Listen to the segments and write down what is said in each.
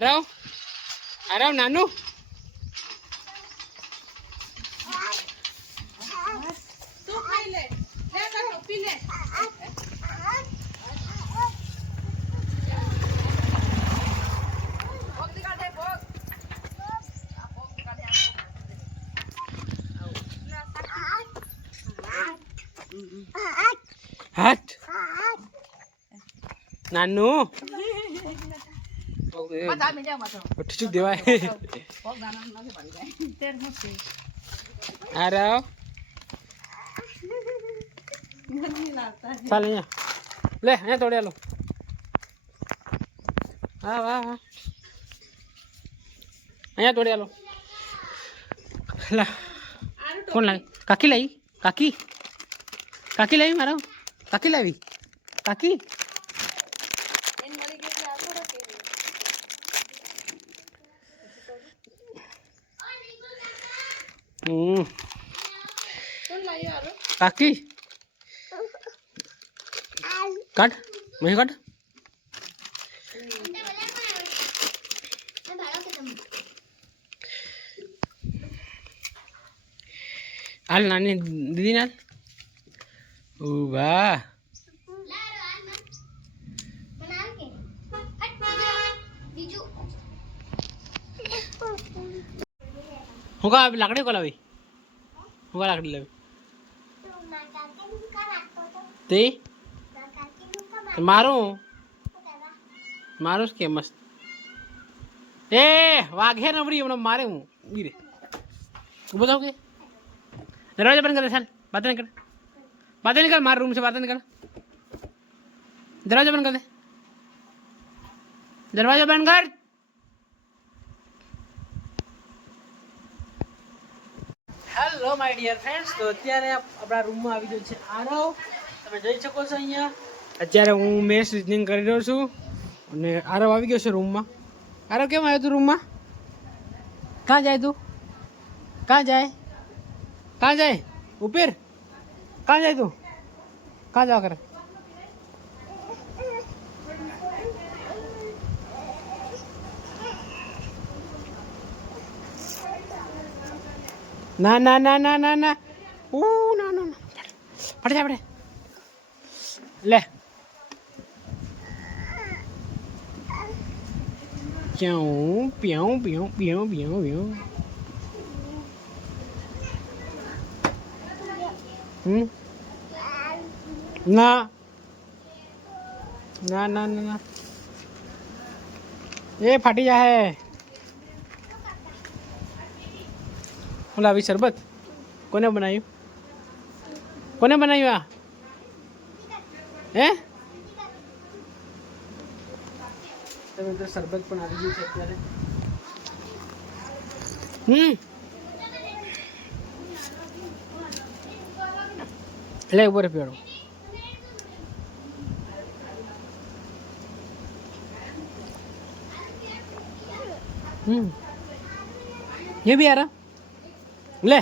રાવ આરાવ નાનું તું ખાઈ લે લે ટોપી લે ભોગ કાઢે ભોગ હાથ નાનું બધા મે જાવ માથો ઠીક દેવાય ભોગ ગાના નથી પડી જાય તેર મુસી આરાવ નથી લાગતા ચાલ અહીંયા લે અહીંયા તોડ્યા લો હા વાહ વાહ અહીંયા તોડ્યા લો લા કોણ લાવી કાકી લાવી કાકી કાકી લાવી મારા કાકી લાવી કાકી એન મરી ગઈ આ થોડો કેવી કોણ લાયો આરો કાકી કાઢ મેં કાઢ હાલ નાની દીદી નાલ વાહ હું કા લાકડી કો લાવી હું કા લાકડી લાવી તે મારું મારું કે મસ્ત એ વાઘે નબળી હમણાં મારે હું ગીરે ઊભો થાવ કે દરવાજા બંધ કરે ચાલ બાત निकल मार रूम से बात निकल दरवाजा बंद कर दे दरवाजा बंद कर हेलो माय डियर फ्रेंड्स तो અત્યારે આપણા રૂમમાં આવી ગયો છે આરવ તમે જોઈ શકો છો અહીંયા અત્યારે હું મેથ્સ રીઝનિંગ કરી રહ્યો છું અને આરવ આવી ગયો છે રૂમમાં આરવ કેમ આવ્યો તું રૂમમાં ક્યાં જાય તું ક્યાં જાય ઉપર कहाँ जाए तू कहाँ जा कर ना ना ना ना ना ना ओ ना ना ना पड़ जा पड़े ले क्यों पियाऊं पियाऊं पियाऊं पियाऊं पियाऊं ना ना ना ना ना ये फाटी जा है गुलाबी शरबत कोने बनायु आ तो शरबत पण આવી ગયું છે અત્યારે ले ऊपर पेड़ो ये भी आ रहा ले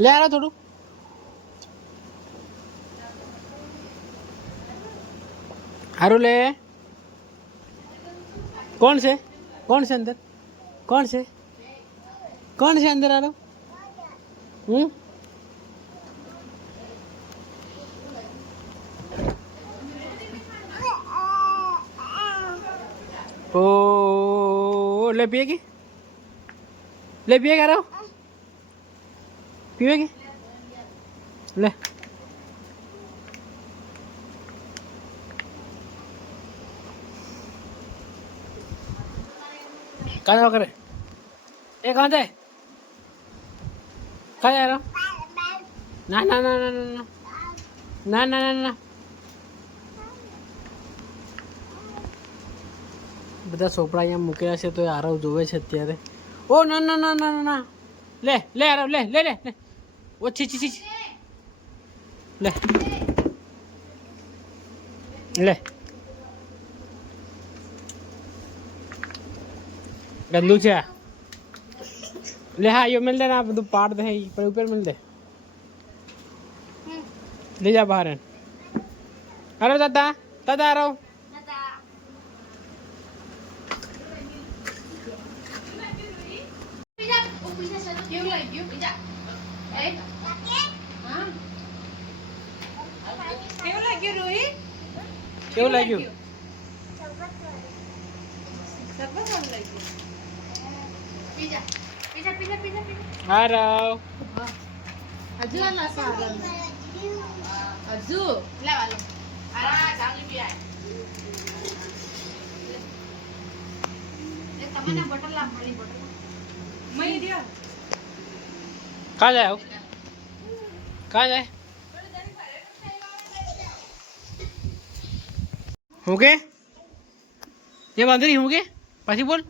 ले आ रहा थोड़ू हारू ले कौन से अंदर कौन से अंदर आ रहा ओ ले पिएगी रहा पीएगी ले कहाँ जाओ करे ए कहाँ जाए कहाँ जा रहा ना ना ना ना ना ना ना ना ना બધા સોપડા અહીંયા મૂકેલા છે તો આરવ જોવે છે અત્યારે ઓ ના ના ના ના ના લે લે આરવ લે લે લે લે ઓ છી છી છી લે લે ગંદુ છે ले हाँ यो मिल दे ना तू पाड़ दे पर ऊपर मिल दे ले जा बाहर अरे दादा दादा आ रहा हूँ કેવું લાગ્યું બીજા એ હા કેવું લાગ્યું રોહિત કેવું લાગ્યું? સરબત કેવું લાગ્યું બીજા બીજા બીજા બીજા બીજા આરવ હજુ આના સાગર હજુ લેવા લો આરા જાગી બી આય એ તમને બોટલ લા મળી બોટલ મળી દિયો कहाँ जाए हो? कहाँ जाए? हो गए? ये बंदरी हो गए? पासी बोल।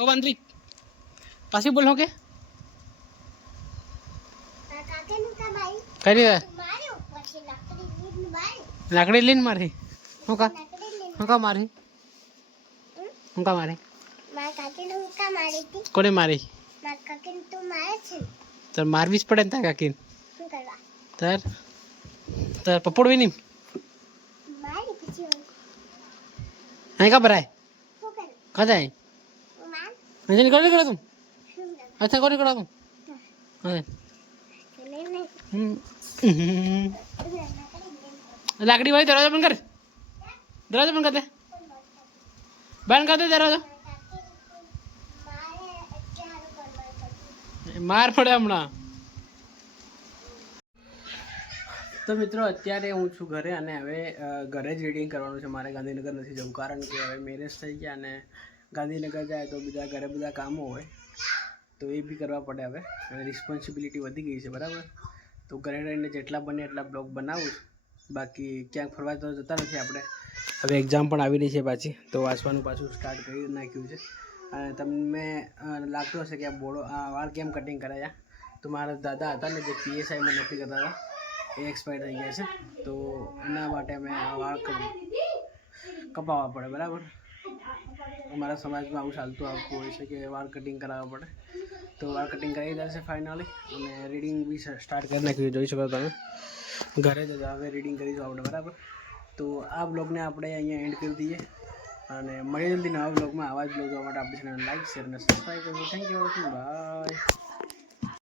ओ बंदरी। पासी बोल हो गए? करी है? लाकड़ी लेन मारे। हो का? हो का मारे? हो का मारे? कोने मारे? तर मारवीच પડે ને તા કાકીન તાર તાર પપોડ વિની અહીં કા ભરાય કા જાય અંજન કરી કરો તું अच्छा કરી કરો તું હા લાકડી વાળી દરવાજો બંધ કર દરવાજો બંધ કર દે બંધ કર દે દરવાજો માર પડે હમણાં તો મિત્રો અત્યારે હું છું ઘરે અને હવે ઘરે જ રીડિંગ કરવાનું છે મારે ગાંધીનગર નથી જવું કારણ કે હવે મેરેજ થઈ ગયા અને ગાંધીનગર જાય તો બીજા ઘરે બધા કામો હોય તો એ બી કરવા પડે હવે અને રિસ્પોન્સિબિલિટી વધી ગઈ છે બરાબર તો ઘરે રહીને જેટલા બને એટલા બ્લોગ બનાવું બાકી ક્યાંક ફરવા તો જતા નથી આપણે હવે એક્ઝામ પણ આવી રહી છે પાછી તો વાંચવાનું પાછું સ્ટાર્ટ કરી નાખ્યું છે અને તમને લાગતું હશે કે આ વાળ કેમ કટિંગ કરાયા તો મારા દાદા હતા ને જે પીએસઆઈમાં નોકરી કરતા હતા એ એક્સપાયર થઈ ગયા છે તો એના માટે અમે આ વાળ કપાવવા પડે બરાબર અમારા સમાજમાં આવું ચાલતું આવતું હોય છે કે વાળ કટિંગ કરાવવા પડે તો વાળ કટિંગ કરાવી જશે ફાઇનલી અને રીડિંગ બી સ્ટાર્ટ કરી નાખ્યું જોઈ શકો તમે ઘરે જ હવે રીડિંગ કરીશું આપણે બરાબર તો આ બ્લોગને આપણે અહીંયા એન્ડ કરી દઈએ અને મળી જલ્દી નવા બ્લોગમાં આવા જ બ્લોગ જોવા માટે આપણી ચેનલ લાઈક શેર અને સબસ્ક્રાઈબ કરજો થેન્ક યુ બાય